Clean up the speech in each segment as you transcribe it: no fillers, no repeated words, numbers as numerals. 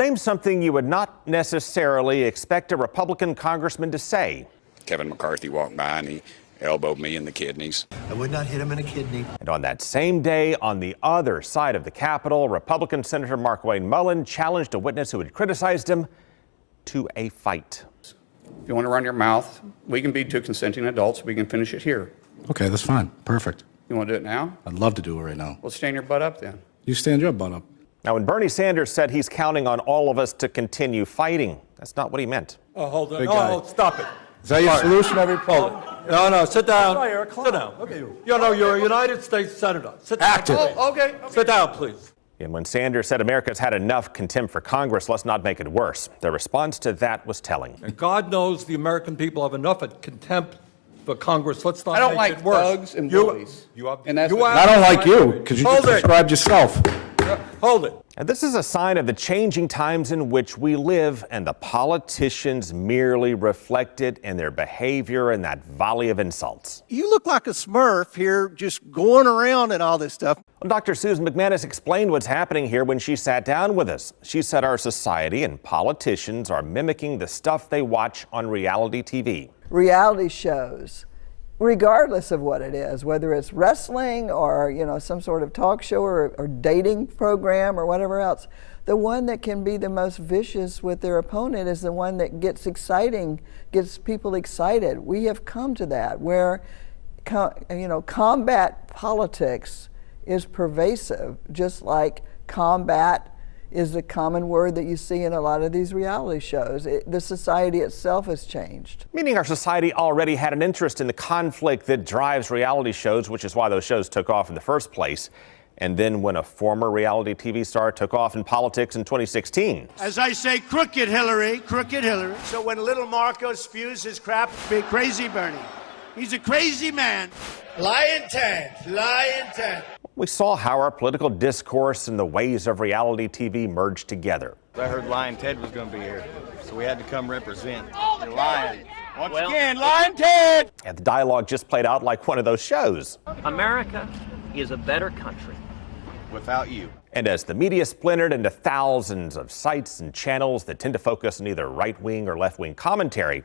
name something you would not necessarily expect a Republican congressman to say. Kevin McCarthy walked by and he elbowed me in the kidneys. I would not hit him in a kidney. And on that same day, on the other side of the Capitol, Republican Senator Markwayne Mullin challenged a witness who had criticized him to a fight. If you want to run your mouth, we can be two consenting adults. We can finish it here. Okay, that's fine. Perfect. You want to do it now? I'd love to do it right now. Well, stand your butt up then. You stand your butt up. Now, when Bernie Sanders said he's counting on all of us to continue fighting, that's not what he meant. Oh, hold on. Big guy. Oh, stop it. Is that your solution, everybody? No, sit down. Sit down. Okay. You know, you're a United States Senator. Sit down. Active. Oh, okay. Sit down, please. And when Sanders said America's had enough contempt for Congress, let's not make it worse, the response to that was telling. And God knows the American people have enough of contempt for Congress. Let's not I don't make like it worse. thugs and bullies. And that's what- I don't like you because you Hold just it. described yourself. Hold it. And this is a sign of the changing times in which we live, and the politicians merely reflect it in their behavior and that volley of insults. You look like a Smurf here, just going around and all this stuff. Well, Dr. Susan McManus explained what's happening here when she sat down with us. She said our society and politicians are mimicking the stuff they watch on reality TV. Reality shows, regardless of what it is, whether it's wrestling or, some sort of talk show or dating program or whatever else, the one that can be the most vicious with their opponent is the one that gets people excited. We have come to that where, combat politics is pervasive, just like combat is the common word that you see in a lot of these reality shows. The society itself has changed. Meaning our society already had an interest in the conflict that drives reality shows, which is why those shows took off in the first place. And then when a former reality TV star took off in politics in 2016. As I say, crooked Hillary, crooked Hillary. So when little Marco spews his crap, big crazy Bernie. He's a crazy man. Lion Ted. We saw how our political discourse and the ways of reality TV merged together. I heard Lion Ted was going to be here, so we had to come represent. You're lying. Once again, Lion Ted! And the dialogue just played out like one of those shows. America is a better country without you. And as the media splintered into thousands of sites and channels that tend to focus on either right-wing or left-wing commentary,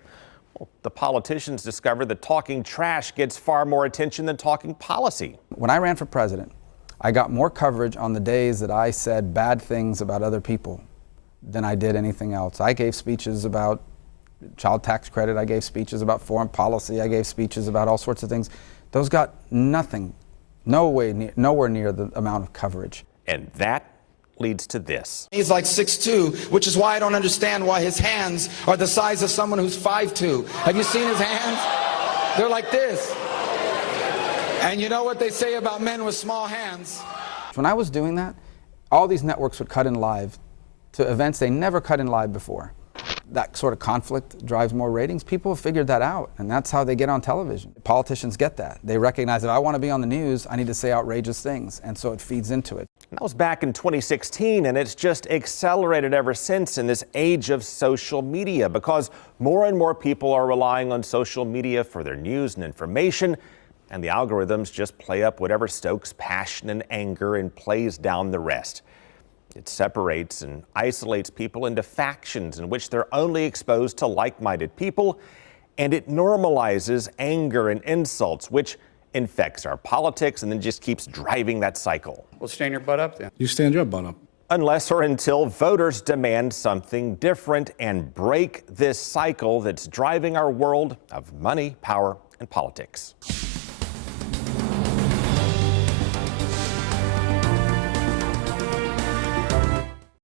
well, the politicians discovered that talking trash gets far more attention than talking policy. When I ran for president, I got more coverage on the days that I said bad things about other people than I did anything else. I gave speeches about child tax credit, I gave speeches about foreign policy, I gave speeches about all sorts of things. Those got nothing, nowhere near the amount of coverage. And that leads to this. He's like 6'2", which is why I don't understand why his hands are the size of someone who's 5'2". Have you seen his hands? They're like this. And you know what they say about men with small hands? When I was doing that, all these networks would cut in live to events they never cut in live before. That sort of conflict drives more ratings. People have figured that out, and that's how they get on television. Politicians get that. They recognize that if I want to be on the news, I need to say outrageous things, and so it feeds into it. That was back in 2016, and it's just accelerated ever since in this age of social media, because more and more people are relying on social media for their news and information, and the algorithms just play up whatever stokes passion and anger and plays down the rest. It separates and isolates people into factions in which they're only exposed to like-minded people, and it normalizes anger and insults, which infects our politics and then just keeps driving that cycle. Well, stand your butt up then. You stand your butt up. Unless or until voters demand something different and break this cycle that's driving our world of money, power, and politics.